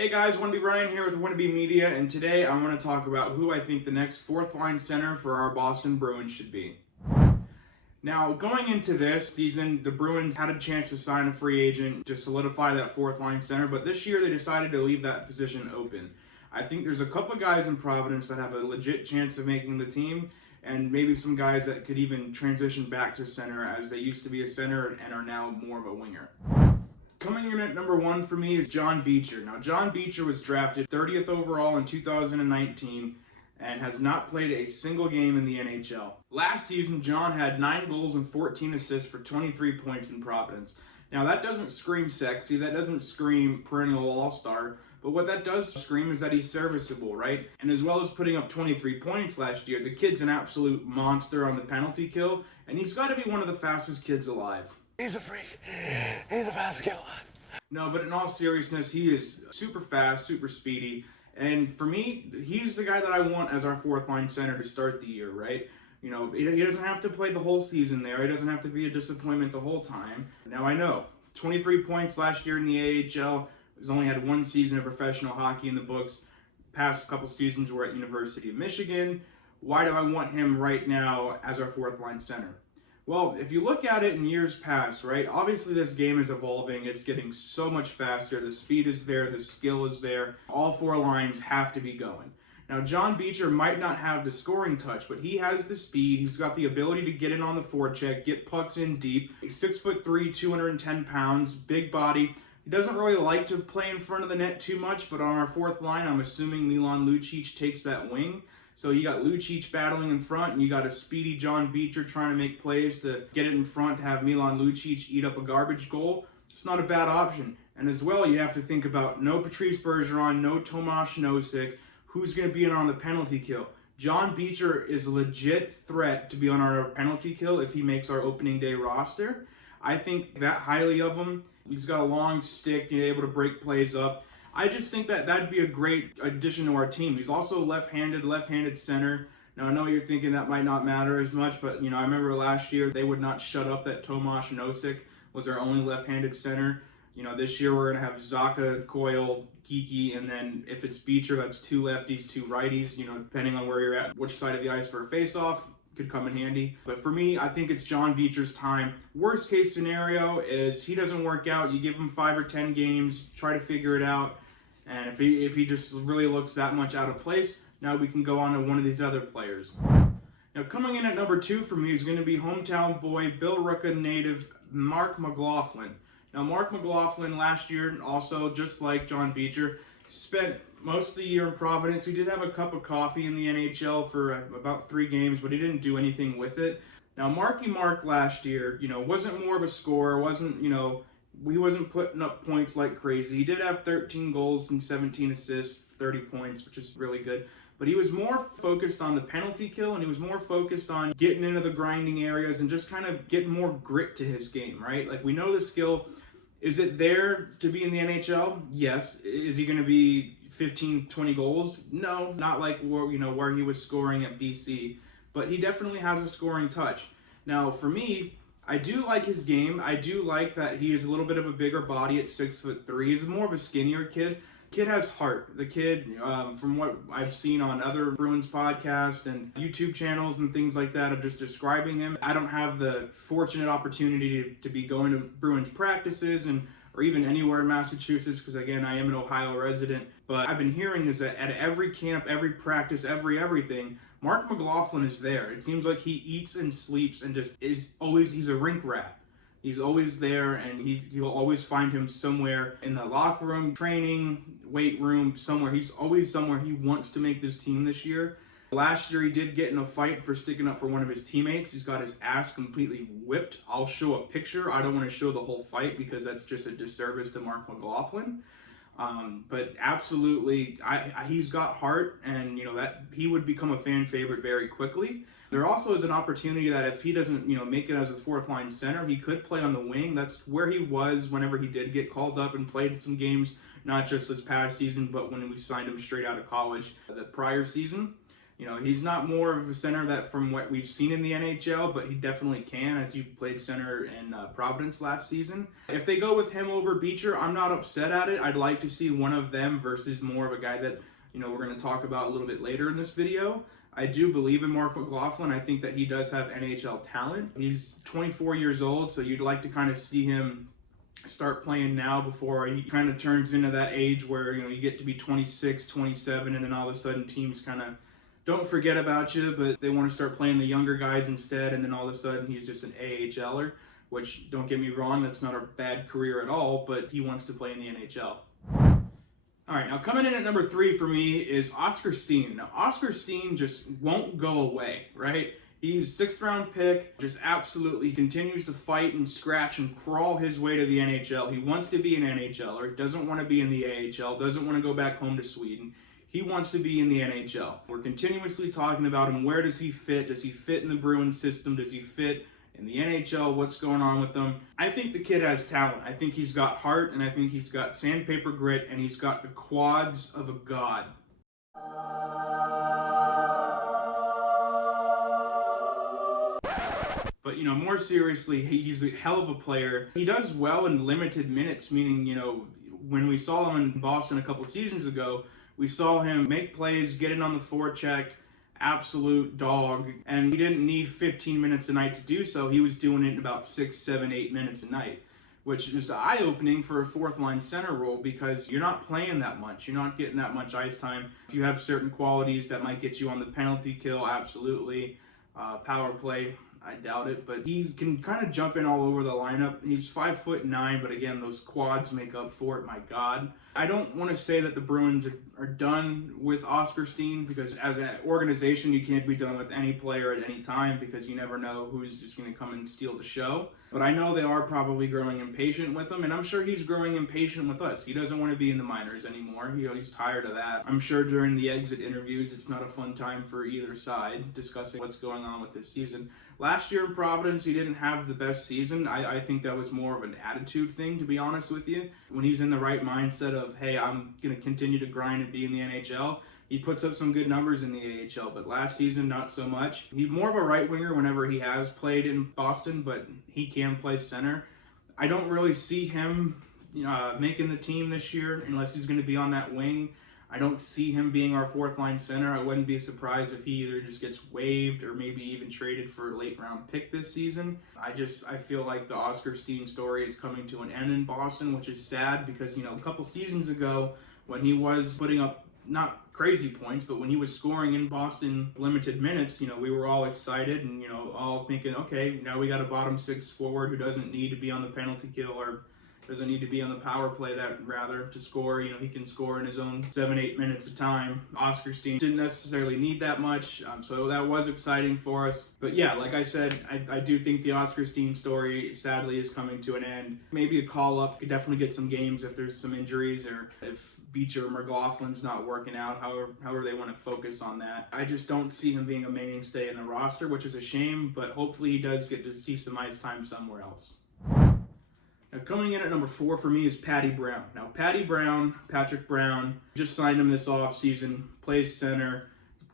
Hey guys, Wannabe Ryan here with Wannabe Media, and today I want to talk about who I think the next fourth line center for our Boston Bruins should be. Now, going into this season, the Bruins had a chance to sign a free agent to solidify that fourth line center, but this year they decided to leave that position open. I think there's a couple of guys in Providence that have a legit chance of making the team, and maybe some guys that could even transition back to center, as they used to be a center and are now more of a winger. Coming in at number one for me is John Beecher. Now, John Beecher was drafted 30th overall in 2019 and has not played a single game in the NHL. Last season, John had 9 goals and 14 assists for 23 points in Providence. Now, that doesn't scream sexy, that doesn't scream perennial all-star, but what that does scream is that he's serviceable, right? And as well as putting up 23 points last year, the kid's an absolute monster on the penalty kill, and he's got to be one of the fastest kids alive. He's a freak. He's the fastest kid alive. No, but in all seriousness, he is super fast, super speedy. And for me, he's the guy that I want as our fourth line center to start the year, right? You know, he doesn't have to play the whole season there. He doesn't have to be a disappointment the whole time. Now, I know, 23 points last year in the AHL. He's only had one season of professional hockey in the books. Past couple seasons were at University of Michigan. Why do I want him right now as our fourth line center? Well, if you look at it in years past, right, obviously this game is evolving. It's getting so much faster. The speed is there. The skill is there. All four lines have to be going. Now, John Beecher might not have the scoring touch, but he has the speed. He's got the ability to get in on the forecheck, get pucks in deep. He's 6'3", 210 pounds, big body. He doesn't really like to play in front of the net too much, but on our fourth line, I'm assuming Milan Lucic takes that wing. So you got Lucic battling in front, and you got a speedy John Beecher trying to make plays to get it in front to have Milan Lucic eat up a garbage goal. It's not a bad option. And as well, you have to think about no Patrice Bergeron, no Tomas Nosek. Who's going to be in on the penalty kill? John Beecher is a legit threat to be on our penalty kill if he makes our opening day roster. I think that highly of him. He's got a long stick, he's able to break plays up. I just think that that'd be a great addition to our team. He's also left-handed center. Now, I know you're thinking that might not matter as much, but, you know, I remember last year they would not shut up that Tomas Nosek was our only left-handed center. You know, this year we're going to have Zacha, Coyle, Geeky, and then if it's Beecher, that's 2 lefties, 2 righties, you know, depending on where you're at, which side of the ice for a face-off. Could come in handy. But for me, I think it's John Beecher's time. Worst case scenario is he doesn't work out. You give him 5 or 10 games, try to figure it out. And if he just really looks that much out of place, now we can go on to one of these other players. Now, coming in at number 2 for me is going to be hometown boy, Billerica native Marc McLaughlin. Now, Marc McLaughlin last year, also just like John Beecher, spent most of the year in Providence. He did have a cup of coffee in the NHL for about 3 games, but he didn't do anything with it. Now, Mark last year, you know, wasn't more of a scorer, wasn't, you know, he wasn't putting up points like crazy. He did have 13 goals and 17 assists, 30 points, which is really good. But he was more focused on the penalty kill, and he was more focused on getting into the grinding areas and just kind of getting more grit to his game, right? Like, we know the skill. Is it there to be in the NHL? Yes. Is he going to be 15, 20 goals? No, not like where he was scoring at BC, but he definitely has a scoring touch. Now, for me, I do like his game. I do like that he is a little bit of a bigger body at 6'3". He's more of a skinnier kid. Kid has heart. The kid, from what I've seen on other Bruins podcasts and YouTube channels and things like that of just describing him, I don't have the fortunate opportunity to be going to Bruins practices or even anywhere in Massachusetts because, again, I am an Ohio resident. But I've been hearing is that at every camp, every practice, everything, Marc McLaughlin is there. It seems like he eats and sleeps and just he's a rink rat. He's always there, and you'll always find him somewhere in the locker room, training, weight room, somewhere. He's always somewhere. He wants to make this team this year. Last year, he did get in a fight for sticking up for one of his teammates. He's got his ass completely whipped. I'll show a picture. I don't want to show the whole fight because that's just a disservice to Marc McLaughlin. But absolutely, he's got heart, and you know that he would become a fan favorite very quickly. There also is an opportunity that if he doesn't, make it as a fourth line center, he could play on the wing. That's where he was whenever he did get called up and played some games, not just this past season, but when we signed him straight out of college the prior season. You know, he's not more of a center that from what we've seen in the NHL, but he definitely can, as he played center in Providence last season. If they go with him over Beecher, I'm not upset at it. I'd like to see one of them versus more of a guy that, you know, we're going to talk about a little bit later in this video. I do believe in Marc McLaughlin. I think that he does have NHL talent. He's 24 years old, so you'd like to kind of see him start playing now before he kind of turns into that age where, you know, you get to be 26, 27, and then all of a sudden teams kind of don't forget about you, but they want to start playing the younger guys instead, and then all of a sudden he's just an AHLer, which, don't get me wrong, that's not a bad career at all, but he wants to play in the NHL. All right, now coming in at number 3 for me is Oskar Steen. Now, Oskar Steen just won't go away, right? He's 6th round pick, just absolutely continues to fight and scratch and crawl his way to the NHL. He wants to be an NHLer, doesn't want to be in the AHL, doesn't want to go back home to Sweden. He wants to be in the NHL. We're continuously talking about him. Where does he fit? Does he fit in the Bruins system? Does he fit in the NHL? What's going on with him? I think the kid has talent. I think he's got heart, and I think he's got sandpaper grit, and he's got the quads of a god. But, you know, more seriously, he's a hell of a player. He does well in limited minutes, meaning, you know, when we saw him in Boston a couple seasons ago, we saw him make plays, get in on the forecheck, absolute dog, and he didn't need 15 minutes a night to do so. He was doing it in about 6, 7, 8 minutes a night, which is eye-opening for a 4th-line center role because you're not playing that much. You're not getting that much ice time. If you have certain qualities that might get you on the penalty kill, absolutely. Power play, I doubt it, but he can kind of jump in all over the lineup. He's 5'9", but again, those quads make up for it, my God. I don't want to say that the Bruins are done with Oskar Steen because as an organization, you can't be done with any player at any time because you never know who's just going to come and steal the show. But I know they are probably growing impatient with him, and I'm sure he's growing impatient with us. He doesn't want to be in the minors anymore. He's tired of that. I'm sure during the exit interviews, it's not a fun time for either side discussing what's going on with his season. Last year in Providence, he didn't have the best season. I think that was more of an attitude thing, to be honest with you. When he's in the right mindset of, hey, I'm going to continue to grind and be in the NHL, he puts up some good numbers in the AHL, but last season, not so much. He's more of a right winger whenever he has played in Boston, but he can play center. I don't really see him making the team this year unless he's going to be on that wing. I don't see him being our 4th-line center. I wouldn't be surprised if he either just gets waived or maybe even traded for a late-round pick this season. I feel like the Oskar Steen story is coming to an end in Boston, which is sad because, you know, a couple seasons ago when he was putting up not crazy points, but when he was scoring in Boston limited minutes, you know, we were all excited and, you know, all thinking, okay, now we got a bottom 6 forward who doesn't need to be on the penalty kill or doesn't need to be on the power play to score. You know, he can score in his own 7, 8 minutes of time. Oskar Steen didn't necessarily need that much, so that was exciting for us. But yeah, like I said, I do think the Oskar Steen story sadly is coming to an end. Maybe a call-up could definitely get some games if there's some injuries or if Beecher or McLaughlin's not working out, however they want to focus on that. I just don't see him being a mainstay in the roster, which is a shame, but hopefully he does get to see some ice time somewhere else. Now, coming in at number 4 for me is Patrick Brown, just signed him this offseason, plays center,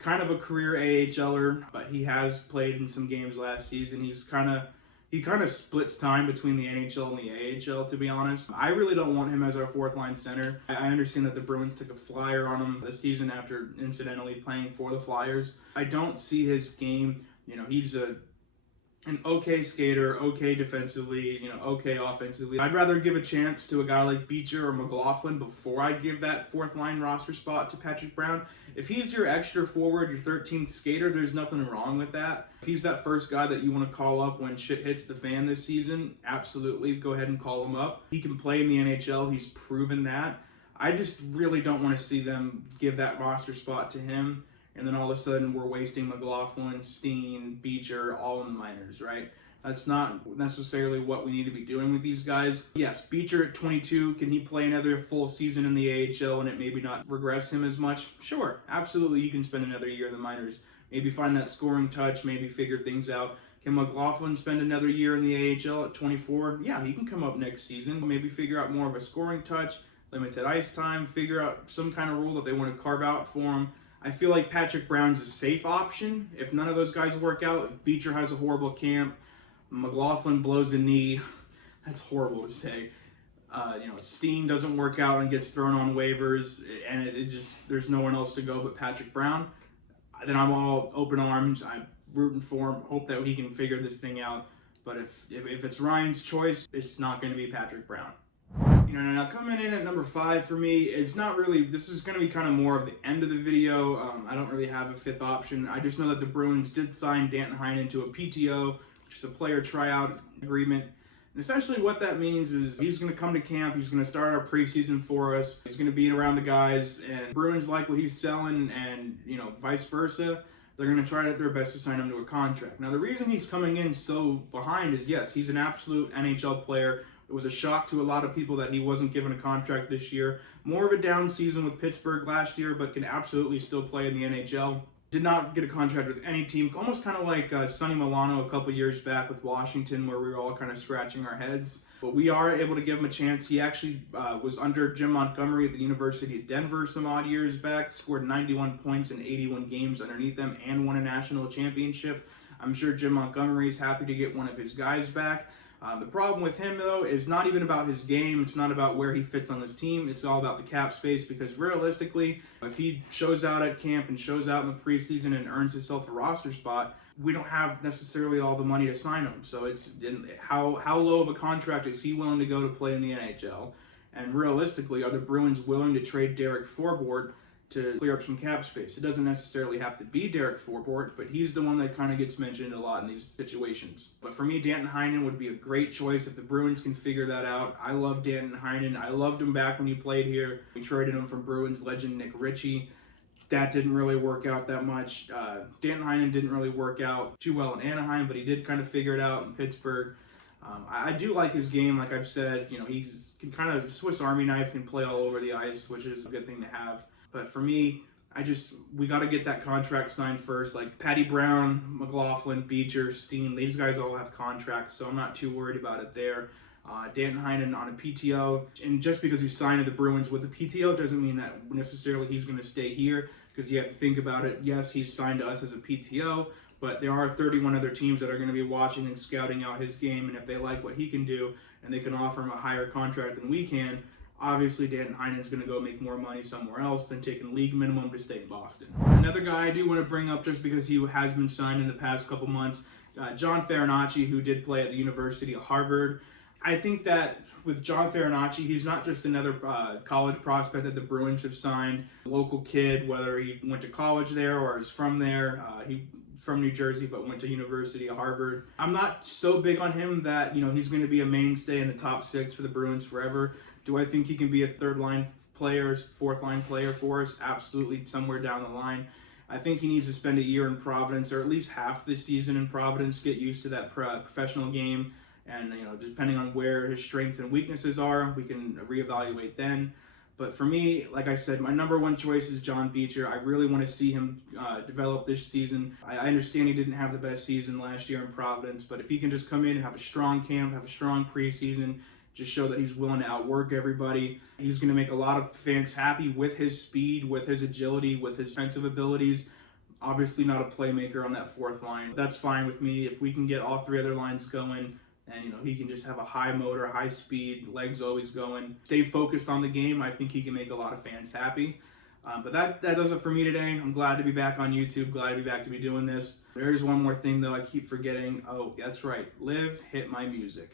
kind of a career AHLer, but he has played in some games last season. He kind of splits time between the NHL and the AHL, to be honest. I really don't want him as our 4th-line center. I understand that the Bruins took a flyer on him this season after incidentally playing for the Flyers. I don't see his game. You know, he's an okay skater, okay defensively, you know, okay offensively. I'd rather give a chance to a guy like Beecher or McLaughlin before I give that 4th-line roster spot to Patrick Brown. If he's your extra forward, your 13th skater, there's nothing wrong with that. If he's that first guy that you want to call up when shit hits the fan this season, absolutely, go ahead and call him up. He can play in the NHL, he's proven that. I just really don't want to see them give that roster spot to him, and then all of a sudden we're wasting McLaughlin, Steen, Beecher, all in the minors, right? That's not necessarily what we need to be doing with these guys. Yes, Beecher at 22, can he play another full season in the AHL and it maybe not regress him as much? Sure, absolutely, you can spend another year in the minors. Maybe find that scoring touch, maybe figure things out. Can McLaughlin spend another year in the AHL at 24? Yeah, he can come up next season. Maybe figure out more of a scoring touch, limited ice time, figure out some kind of rule that they want to carve out for him. I feel like Patrick Brown's a safe option. If none of those guys work out, if Beecher has a horrible camp, McLaughlin blows a knee, that's horrible to say. Steen doesn't work out and gets thrown on waivers, and it just, there's no one else to go but Patrick Brown. Then I'm all open arms. I'm rooting for him. Hope that he can figure this thing out. But if it's Ryan's choice, it's not going to be Patrick Brown. Now coming in at number 5 for me, it's not really, this is going to be kind of more of the end of the video. I don't really have a 5th option. I just know that the Bruins did sign Danton Heinen to a PTO, which is a player tryout agreement. And essentially what that means is he's going to come to camp, he's going to start our preseason for us, he's going to be around the guys, and Bruins like what he's selling, and vice versa. They're going to try their best to sign him to a contract. Now the reason he's coming in so behind is, yes, he's an absolute NHL player. It was a shock to a lot of people that he wasn't given a contract this year. More of a down season with Pittsburgh last year, but can absolutely still play in the NHL. Did not get a contract with any team, almost kind of like Sonny Milano a couple years back with Washington, where we were all kind of scratching our heads. But we are able to give him a chance. He actually was under Jim Montgomery at the University of Denver some odd years back, scored 91 points in 81 games underneath them, and won a national championship. I'm sure Jim Montgomery is happy to get one of his guys back. The problem with him, though, is not even about his game. It's not about where he fits on this team. It's all about the cap space, because realistically, if he shows out at camp and shows out in the preseason and earns himself a roster spot, we don't have necessarily all the money to sign him. So it's how low of a contract is he willing to go to play in the NHL? And realistically, are the Bruins willing to trade Derek Forbort to clear up some cap space? It doesn't necessarily have to be Derek Forbort, but he's the one that kind of gets mentioned a lot in these situations. But for me, Danton Heinen would be a great choice if the Bruins can figure that out. I love Danton Heinen. I loved him back when he played here. We traded him from Bruins legend Nick Ritchie. That didn't really work out that much. Danton Heinen didn't really work out too well in Anaheim, but he did kind of figure it out in Pittsburgh. I do like his game, like I've said. He can kind of Swiss Army knife and play all over the ice, which is a good thing to have. But for me, we got to get that contract signed first. Like Patty Brown, McLaughlin, Beecher, Steen, these guys all have contracts, so I'm not too worried about it there. Danton Heinen on a PTO, and just because he's signed to the Bruins with a PTO doesn't mean that necessarily he's going to stay here, because you have to think about it. Yes, he's signed to us as a PTO, but there are 31 other teams that are going to be watching and scouting out his game, and if they like what he can do and they can offer him a higher contract than we can, obviously Danton Heinen is going to go make more money somewhere else than taking league minimum to stay in Boston. Another guy I do want to bring up, just because he has been signed in the past couple months, John Farinacci, who did play at the University of Harvard. I think that with John Farinacci, he's not just another college prospect that the Bruins have signed. Local kid, whether he went to college there or is from there. He's from New Jersey but went to University of Harvard. I'm not so big on him that he's going to be a mainstay in the top 6 for the Bruins forever. Do I think he can be a 3rd-line player, 4th-line player for us? Absolutely, somewhere down the line. I think he needs to spend a year in Providence, or at least half the season in Providence, get used to that professional game. And, depending on where his strengths and weaknesses are, we can reevaluate then. But for me, like I said, my number 1 choice is John Beecher. I really want to see him develop this season. I understand he didn't have the best season last year in Providence, but if he can just come in and have a strong camp, have a strong preseason, just show that he's willing to outwork everybody, he's going to make a lot of fans happy with his speed, with his agility, with his defensive abilities. Obviously not a playmaker on that 4th line. That's fine with me. If we can get all 3 other lines going, and he can just have a high motor, high speed, legs always going, stay focused on the game, I think he can make a lot of fans happy. But that does it for me today. I'm glad to be back on YouTube, glad to be back to be doing this. There's one more thing though I keep forgetting. Oh, that's right. Liv, hit my music.